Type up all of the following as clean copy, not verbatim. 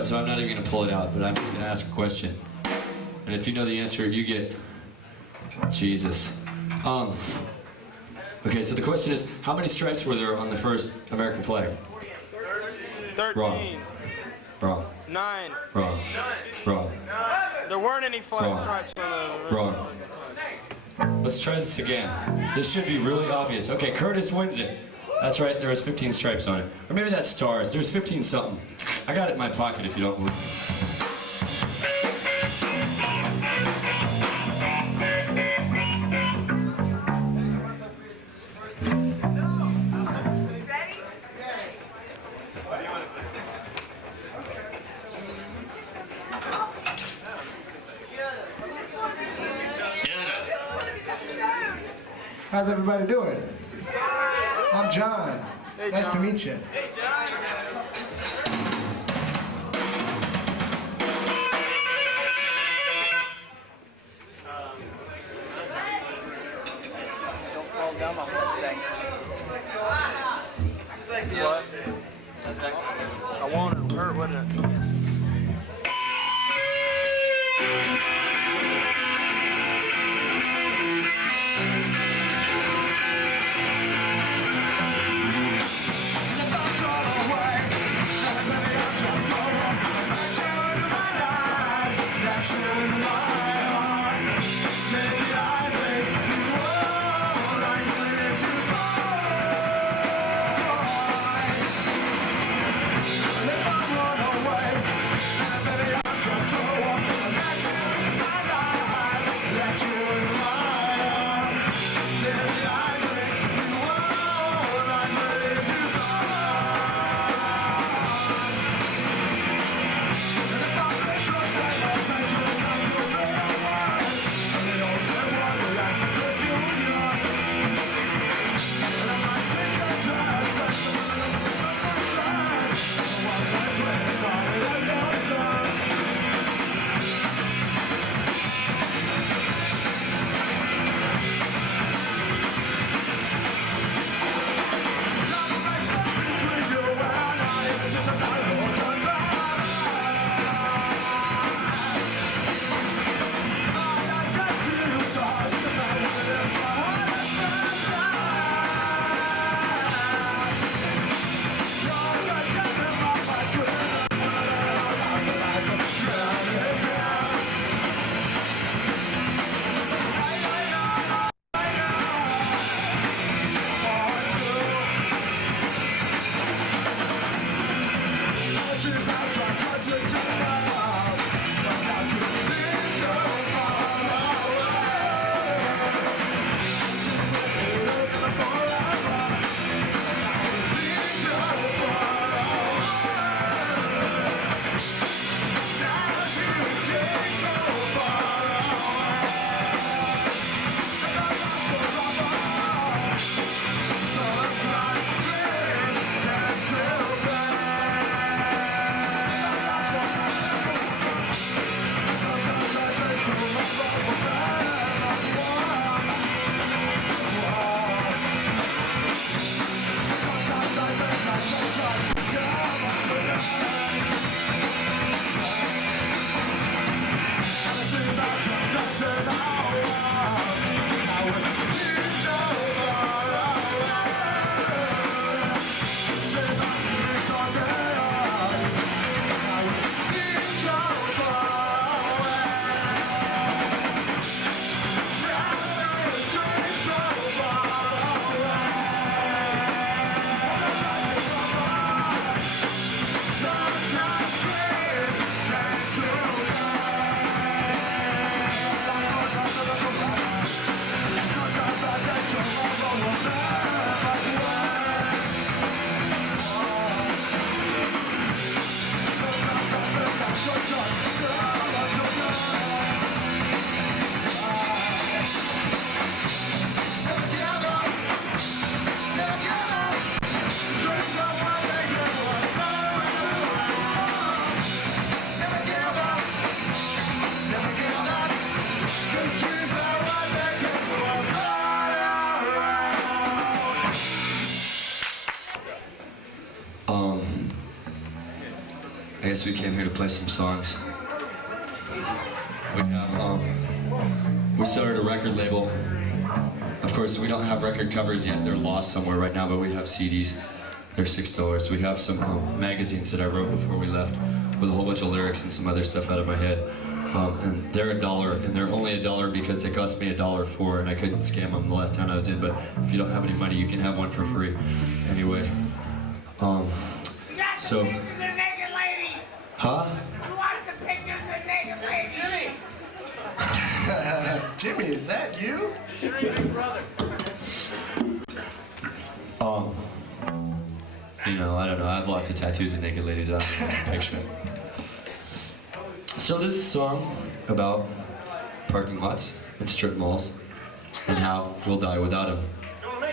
it, so I'm not even going to pull it out, but I'm just going to ask a question. And if you know the answer, you get... Jesus. Okay, so the question is, how many stripes were there on the first American flag? 13. Wrong. Wrong. 9. Wrong. Wrong. There weren't any flag Wrong. stripes on the... Wrong. Let's try this again. This should be really obvious. Okay, Curtis wins it. That's right, there was 15 stripes on it. Or maybe that's stars. There's 15 something. I got it in my pocket if you don't move. How's everybody doing? I'm John. Hey, Nice John. to meet you. Hey, John. Don't fall down off that second. What? I wanted to hurt, wouldn't it? Away. guess we came here to play some songs. We started a record label. Of course, we don't have record covers yet. They're lost somewhere right now, but we have CDs. They're $6. We have some magazines that I wrote before we left with a whole bunch of lyrics and some other stuff out of my head. And they're $1, and they're only $1 because they cost me $1.04, and I couldn't scam them the last time I was in, but if you don't have any money, you can have one for free. Anyway. So. Pictures of naked ladies. Huh? You want some pictures of naked ladies? Jimmy, is that you? You know, I don't know. I have lots of tattoos of naked ladies. I don't know the picture. So this is a song about parking lots and strip malls and how we'll die without them,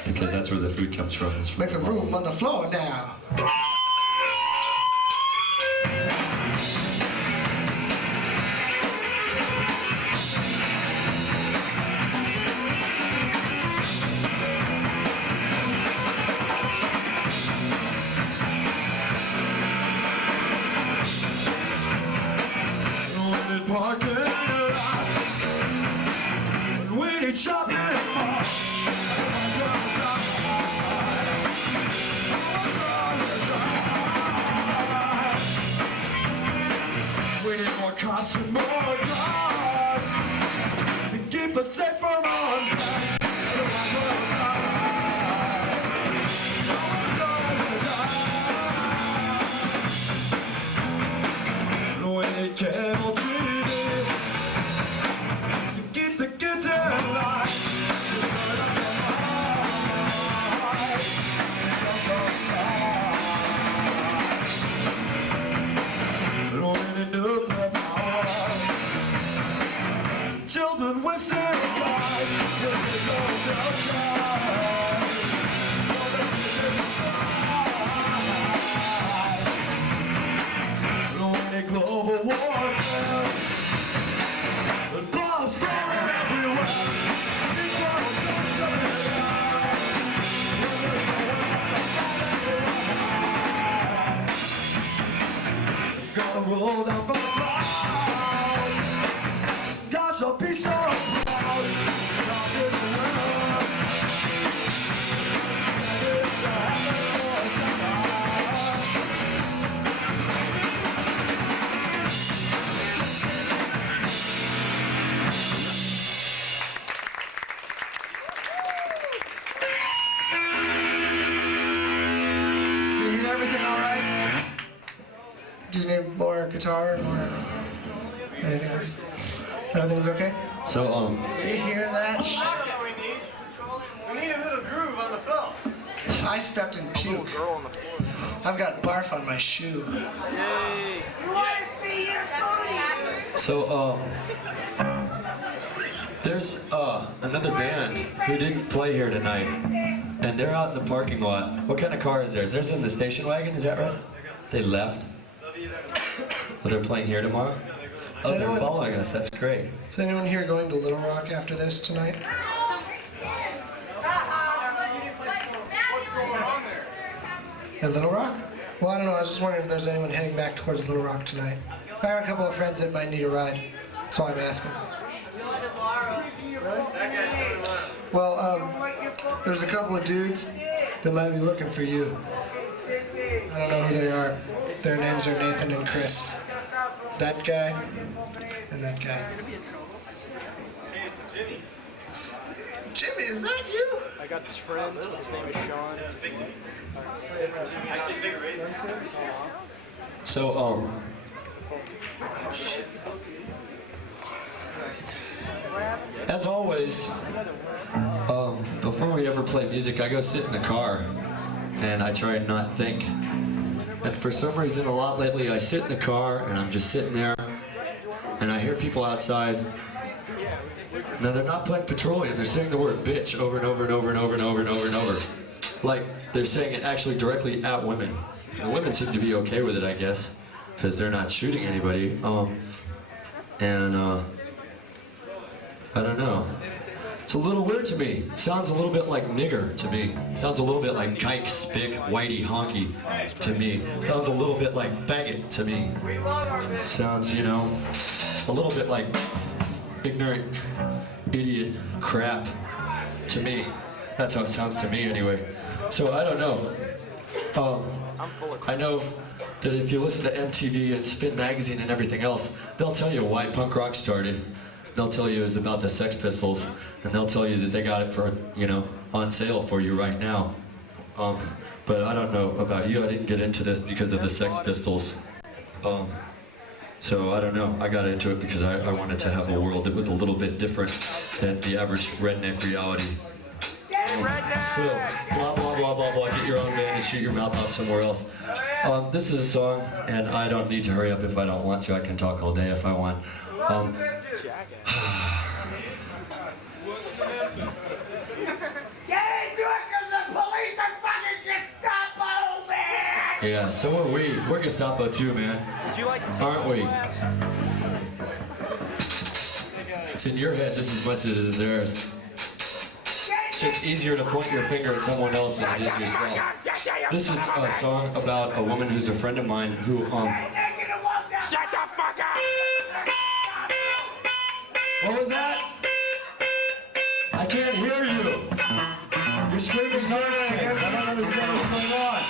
because that's where the food comes from. It's from Make some room on the floor now. Parking lot, we need shopping mall. We need more cops and more guards to keep us safe from on. We need cable TV to keep the kids alive. We need nuclear power. Children with their lives. Global warfare, the bombs falling everywhere. Gonna roll down from the clouds. God shall be so proud. God is the winner. That is the heaven for us. Everything all right? Do you need more guitar or more anything else? Everything's okay? So, Do you hear that? We need a little groove on the floor. I stepped in puke. Girl on the floor. I've got barf on my shoe. Yay. You want to see your booty? So, there's another band who didn't play here tonight, and they're out in the parking lot. What kind of car is theirs? Theirs in the station wagon, is that right? They left. Oh, they're playing here tomorrow? Oh, they're anyone- following us, that's great. Is anyone here going to Little Rock after this tonight? At Little Rock? Well, I don't know. I was just wondering if there's anyone heading back towards Little Rock tonight. I have a couple of friends that might need a ride. That's why I'm asking. Well, there's a couple of dudes that might be looking for you. I don't know who they are. Their names are Nathan and Chris. That guy and that guy. Jimmy, is that you? I got this friend. His name is Sean. Actually, bigger razor. So, as always, before we ever play music, I go sit in the car and I try and not think. And for some reason, a lot lately, I sit in the car and I'm just sitting there and I hear people outside. Now, they're not playing Petroleum, they're saying the word bitch over and over and over and over and over and over and over. Like, they're saying it actually directly at women. The women seem to be okay with it, I guess, because they're not shooting anybody. I don't know. It's a little weird to me. Sounds a little bit like nigger to me. Sounds a little bit like kike, spick, whitey, honky to me. Sounds a little bit like faggot to me. Sounds, you know, a little bit like ignorant, idiot crap to me. That's how it sounds to me anyway. So I don't know. I know that if you listen to MTV and Spin Magazine and everything else, they'll tell you why punk rock started. They'll tell you it's about the Sex Pistols, and they'll tell you that they got it for, you know, on sale for you right now. But I don't know about you. I didn't get into this because of the Sex Pistols. So I don't know. I got into it because I wanted to have a world that was a little bit different than the average redneck reality. So, blah, blah, blah, blah, blah. Get your own band and shoot your mouth off somewhere else. This is a song, and I don't need to hurry up if I don't want to. I can talk all day if I want. Get into it because the police are fucking Gestapo, man! Yeah, so are we. We're Gestapo too, man. Aren't we? It's in your head just as much as it is theirs. It's just easier to point your finger at someone else than it is yourself. This is a song about a woman who's a friend of mine who, Shut the fuck up! What was that? I can't hear you. You're screaming nonsense. I don't understand what's going on.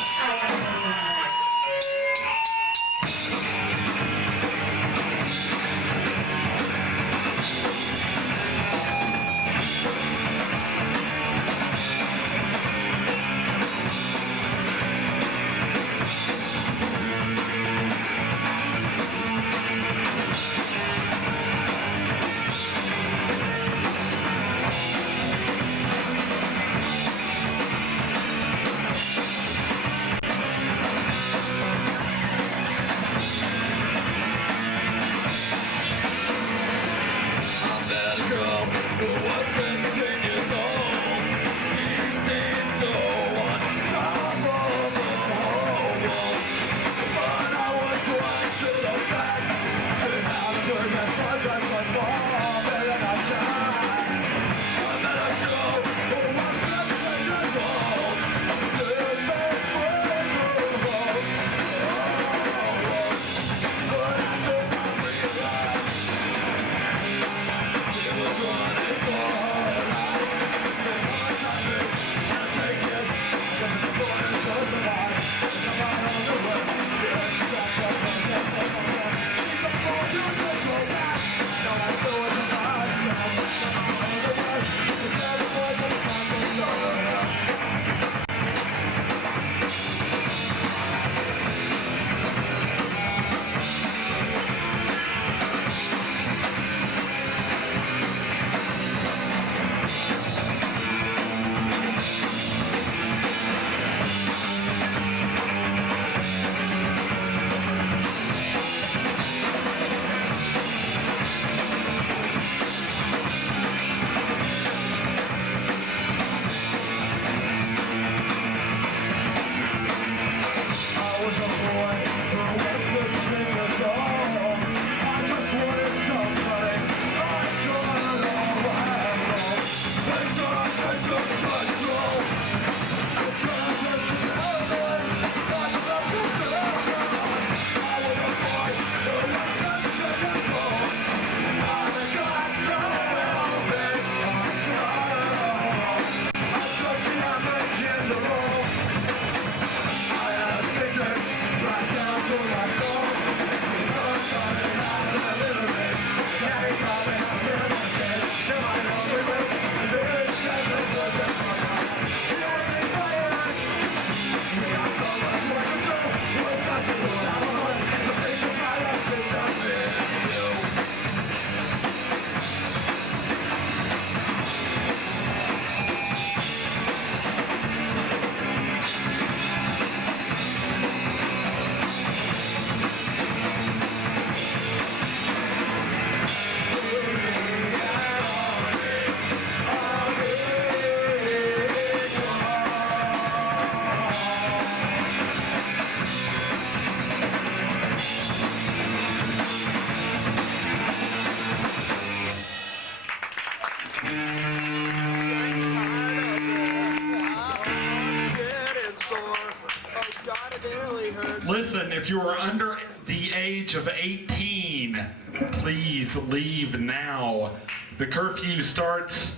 Listen, if you are under the age of 18, please leave now. The curfew starts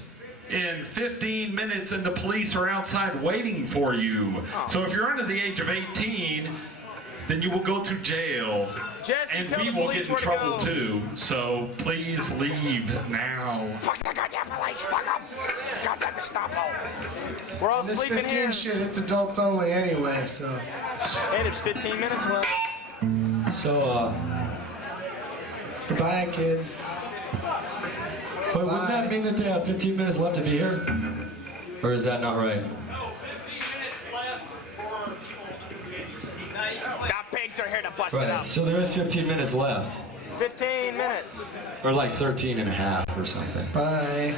in 15 minutes and the police are outside waiting for you. So if you're under the age of 18, then you will go to jail. Jesse, and tell we the will police get in where to trouble go. too. So please leave now. Fuck the goddamn police, fuck them. Goddamn Gestapo. We're all This sleeping 15 here. shit, it's adults only anyway, so. And it's 15 minutes left. So, Goodbye, kids. but wouldn't that mean that they have 15 minutes left to be here? Or is that not right? Now pigs are here to bust it Right, up. so there is 15 minutes left. 15 minutes. Or like 13 and a half or something. Bye.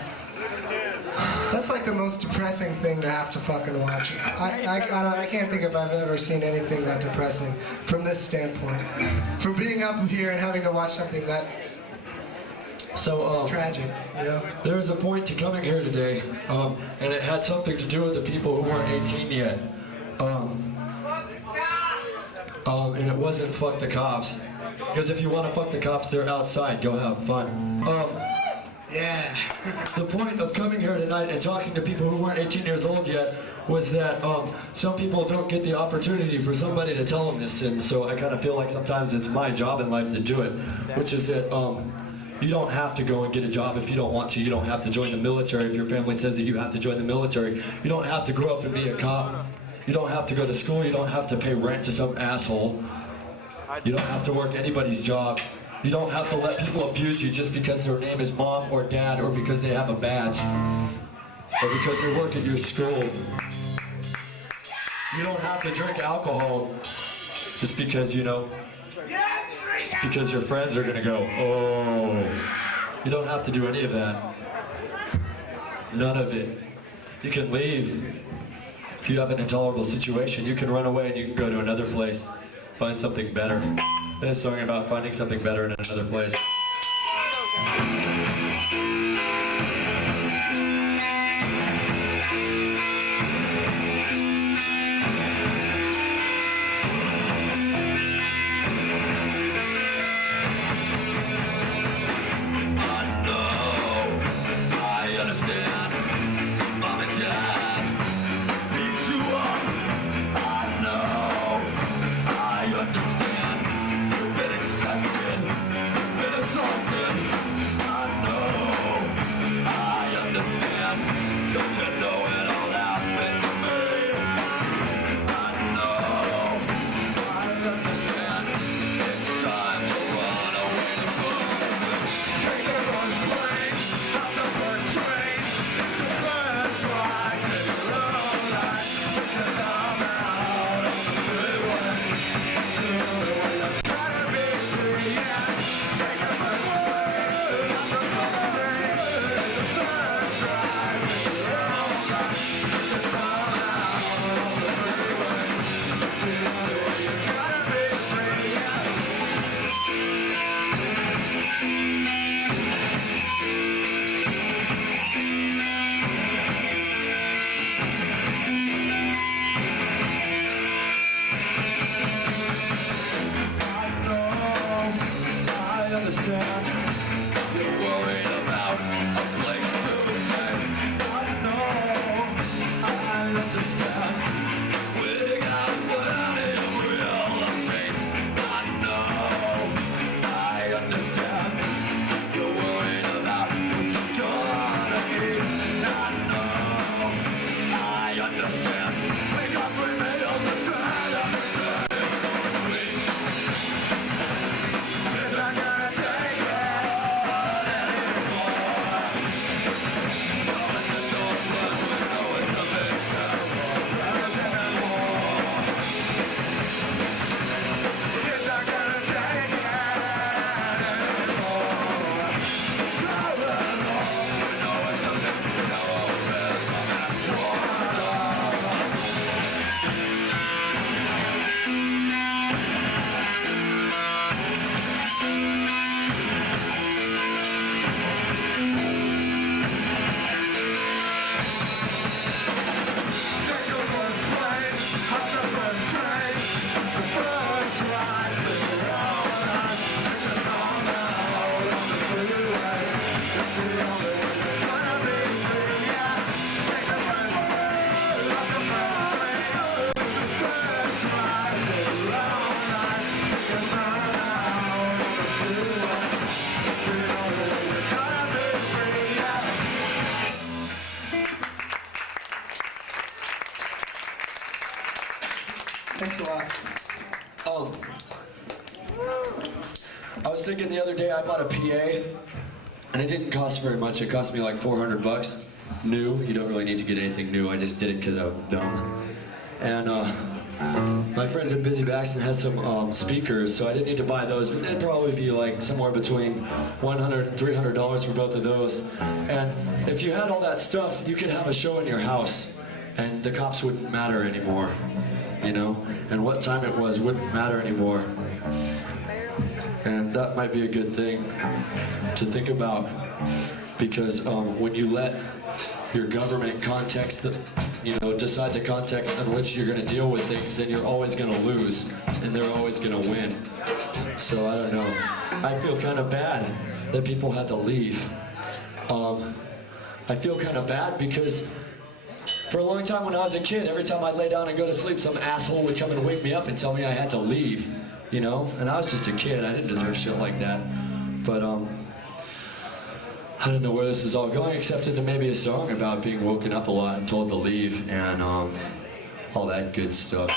That's like the most depressing thing to have to fucking watch. I can't think if I've ever seen anything that depressing from this standpoint. From being up here and having to watch something that So, tragic, you know? there was a point to coming here today, and it had something to do with the people who weren't 18 yet. And it wasn't fuck the cops. Because if you want to fuck the cops, they're outside. Go have fun. Yeah. The point of coming here tonight and talking to people who weren't 18 years old yet was that some people don't get the opportunity for somebody to tell them this, and so I kind of feel like sometimes it's my job in life to do it, which is that you don't have to go and get a job if you don't want to. You don't have to join the military if your family says that you have to join the military. You don't have to grow up and be a cop. You don't have to go to school. You don't have to pay rent to some asshole. You don't have to work anybody's job. You don't have to let people abuse you just because their name is mom or dad or because they have a badge or because they work at your school. You don't have to drink alcohol just because, you know, just because your friends are gonna go, oh. You don't have to do any of that. None of it. You can leave. If you have an intolerable situation, you can run away and you can go to another place, find something better. There's a song about finding something better in another place. Been exhausted, been assaulted. Thanks a lot. I was thinking the other day I bought a PA, and it didn't cost very much. It cost me like $400 new. You don't really need to get anything new. I just did it because I was dumb. And my friends in Busy Baxton has some speakers, so I didn't need to buy those. It'd probably be like somewhere between $100 and $300 for both of those. And if you had all that stuff, you could have a show in your house, and the cops wouldn't matter anymore, you know? And what time it was wouldn't matter anymore. And that might be a good thing to think about, because when you let your government context, decide the context in which you're going to deal with things, then you're always going to lose, and they're always going to win. So I don't know. I feel kind of bad that people had to leave. I feel kind of bad because for a long time when I was a kid, every time I'd lay down and go to sleep, some asshole would come and wake me up and tell me I had to leave, you know? And I was just a kid. I didn't deserve shit like that. But I don't know where this is all going, except into maybe a song about being woken up a lot and told to leave and all that good stuff.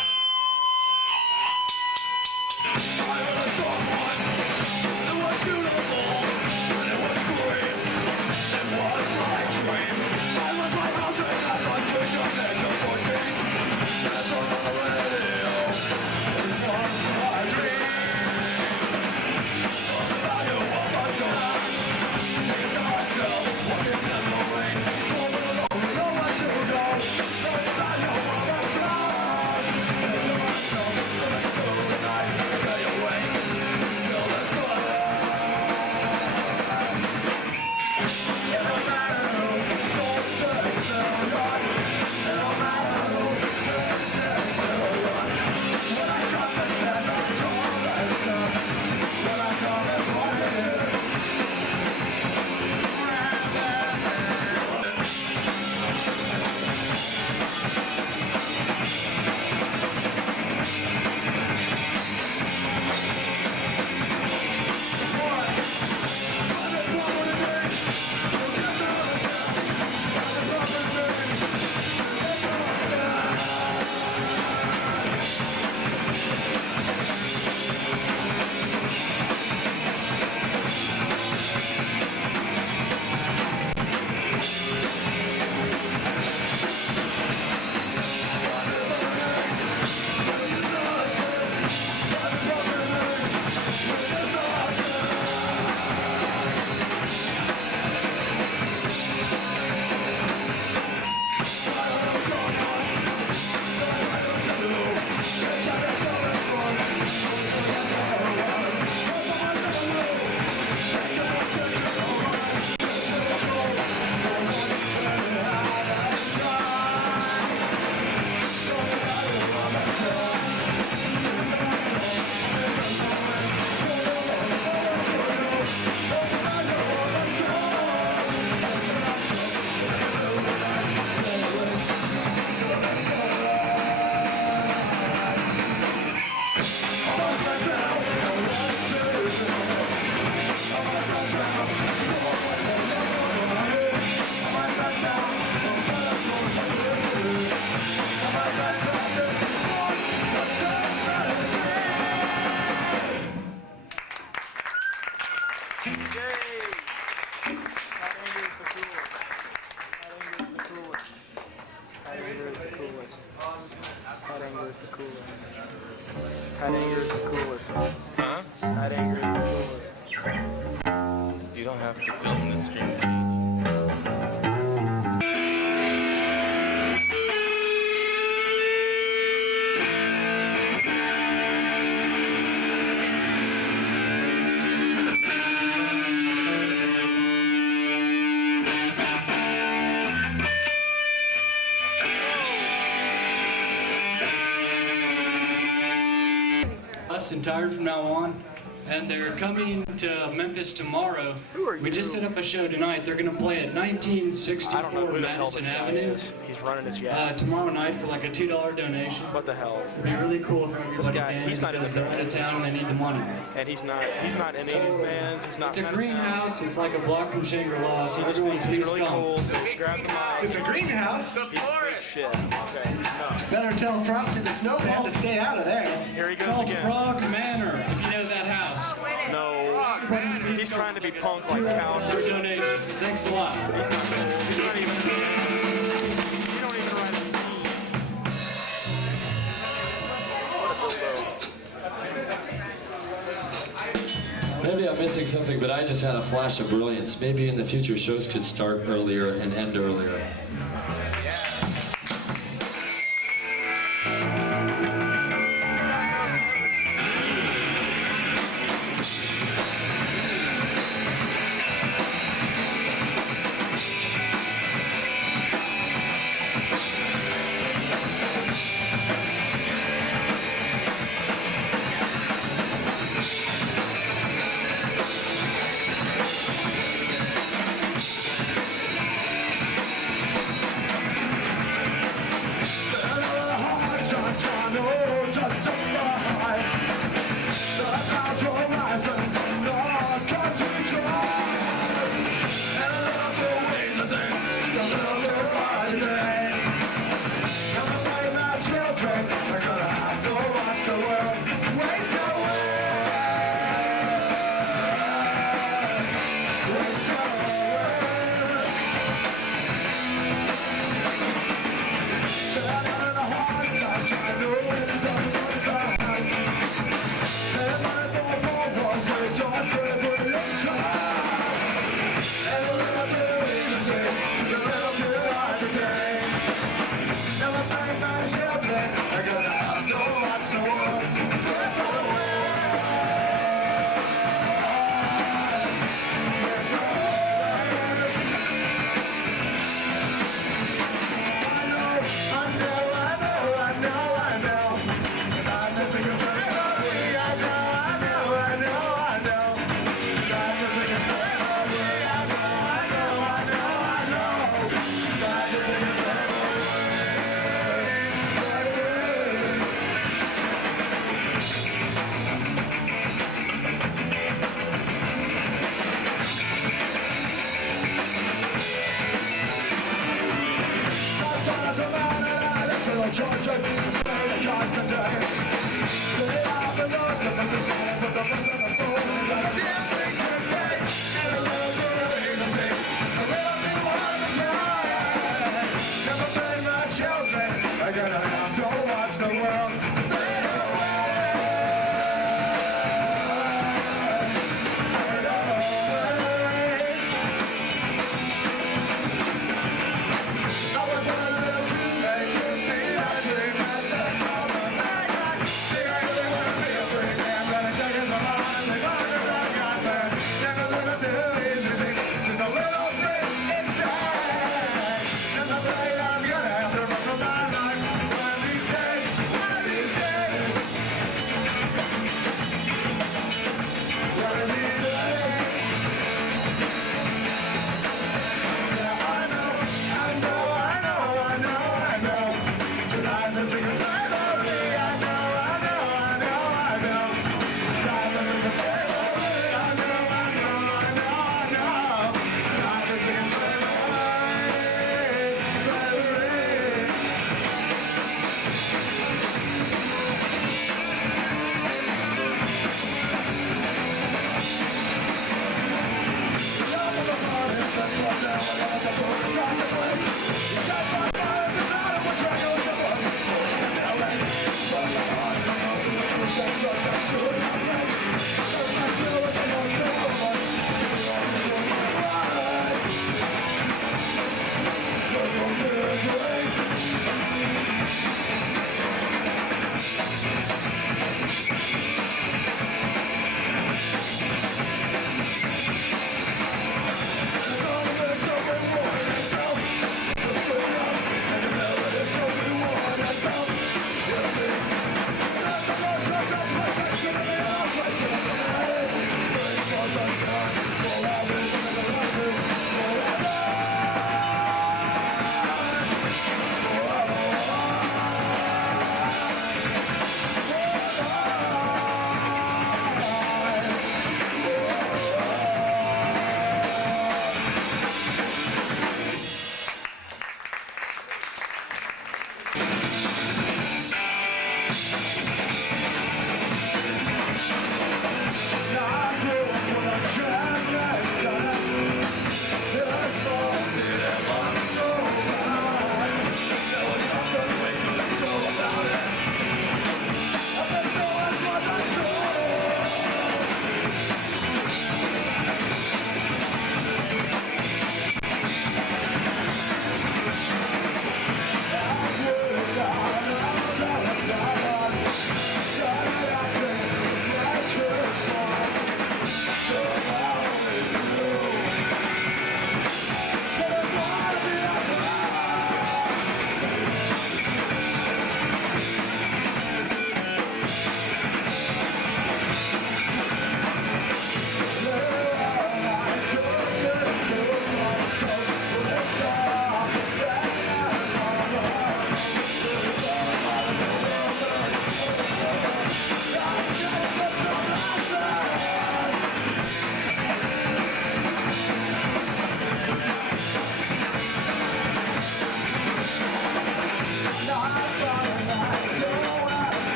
That anger is the coolest. Huh? That anger is the coolest. You don't have to film the stream. And tired from now on, and they're coming to Memphis tomorrow. Who are you? We just set up a show tonight. They're going to play at I don't know 1964 who the hell Madison this guy Avenue is. He's running his yap. tomorrow night for like a $2 donation. What the hell? It'd be really cool for everybody. guy, he's not in because the they're out of town and they need the money. And he's not in any of these bands. He's not It's a from out of town. greenhouse. It's like a block from Shangri-La. So He just thinks he's please really come. cool, so he's grabbed the mic. It's a greenhouse. He's shit. Okay, no. Better tell Frosty the Snowman to stay out of there. Here he It's goes called again. Frog Manor, if you know that house. No. He's trying to be punk like Cal. Your donation. Thanks a lot. He's not even. You don't even write a scene. What a dildo. Maybe I'm missing something, but I just had a flash of brilliance. Maybe in the future shows could start earlier and end earlier.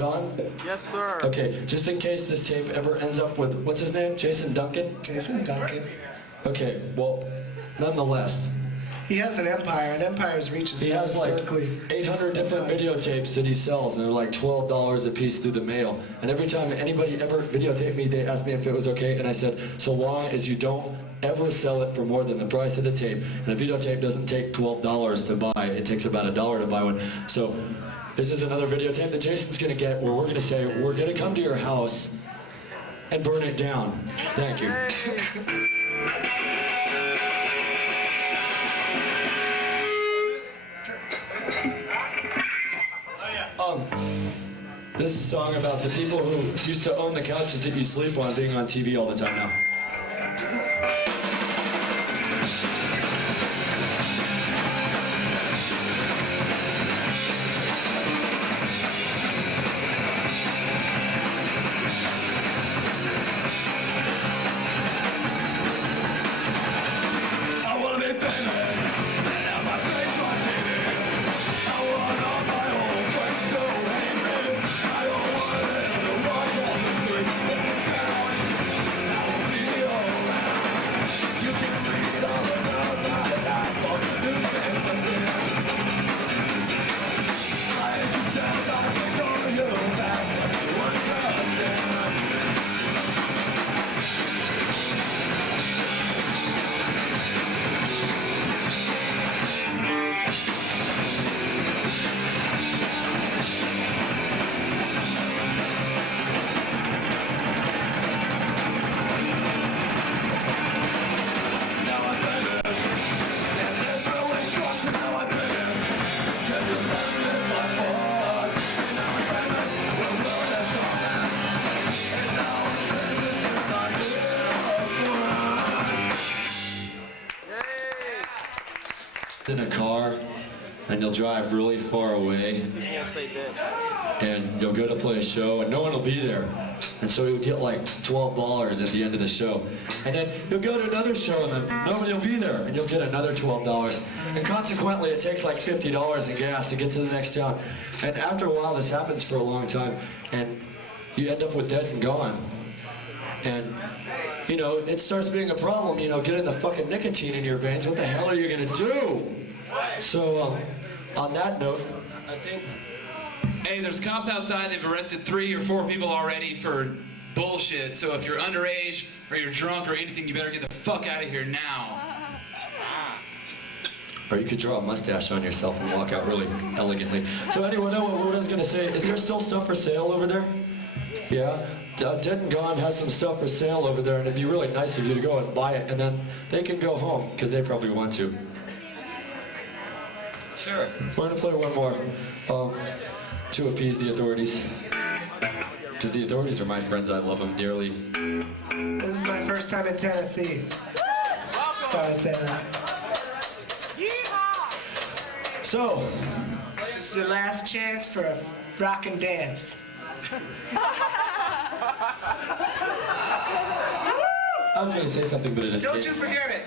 On? Yes, sir. Okay, just in case this tape ever ends up with, what's his name? Jason Duncan? Jason Duncan. Okay, well, nonetheless, He has an empire, and empire's reach is he has like Berkeley. 800 different videotapes that he sells, and they're like $12 a piece through the mail. And every time anybody ever videotaped me, they asked me if it was okay, and I said, so long as you don't ever sell it for more than the price of the tape. And a videotape doesn't take $12 to buy, it takes about $1 to buy one. So this is another videotape that Jason's gonna get where we're gonna say, we're gonna come to your house and burn it down. Thank you. This is a song about the people who used to own the couches that you sleep on being on TV all the time now. I wanna be famous, and have my face on TV. I want all my old friends to hate me. I don't want them to walk on the street in town. I will be around. You can read all about my life on the newspaper. I hate you down, I can go to you back when you want nothing. In a car, and you'll drive really far away, Can't say bitch. and you'll go to play a show, and no one will be there. And so you'll get like $12 at the end of the show. And then you'll go to another show, and then nobody will be there, and you'll get another $12. And consequently, it takes like $50 in gas to get to the next town. And after a while, this happens for a long time, and you end up with dead and gone. And, you know, it starts being a problem, you know, getting the fucking nicotine in your veins. What the hell are you gonna do? So, on that note, I think... Hey, there's cops outside. They've arrested 3 or 4 people already for bullshit. So if you're underage or you're drunk or anything, you better get the fuck out of here now. Or you could draw a mustache on yourself and walk out really elegantly. So anyway, no, what I was gonna say, is there still stuff for sale over there? Yeah? Dead and Gone has some stuff for sale over there, and it'd be really nice of you to go and buy it, and then they can go home, because they probably want to. Sure. We're gonna play one more, to appease the authorities. Because the authorities are my friends, I love them dearly. This is my first time in Tennessee. Started saying that. So, This is the last chance for a rock and dance. I was gonna say something, but it escaped. Don't you forget it.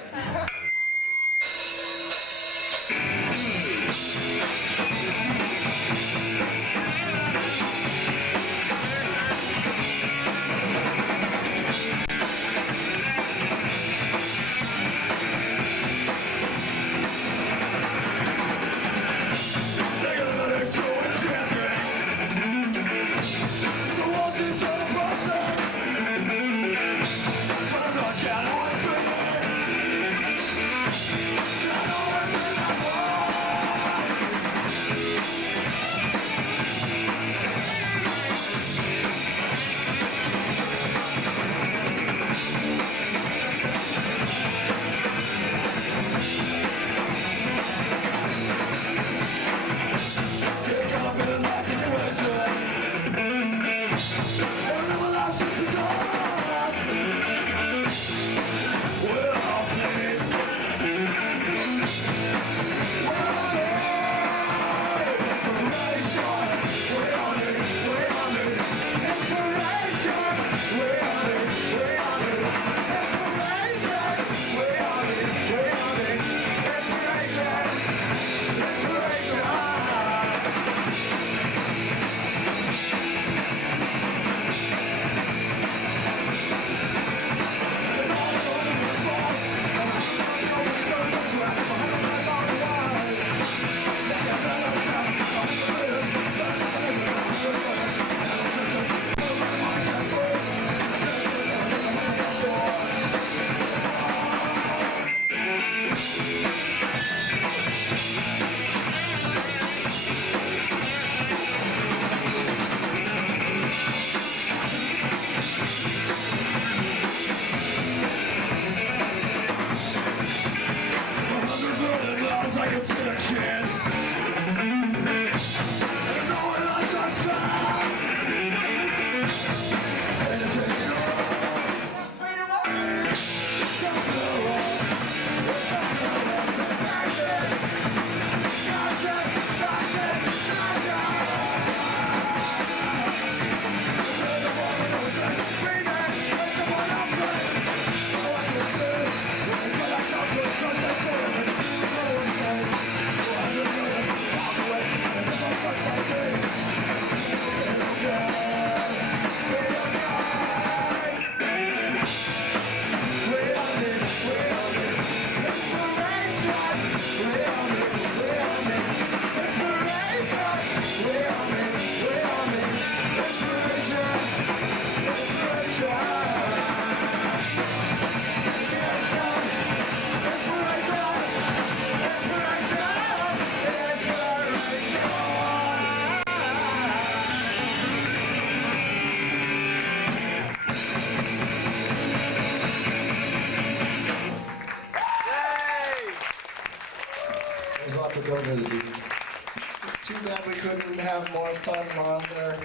Too bad we couldn't have more fun longer.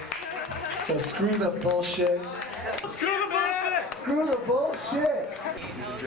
So screw the bullshit. Screw the bullshit! Screw the bullshit!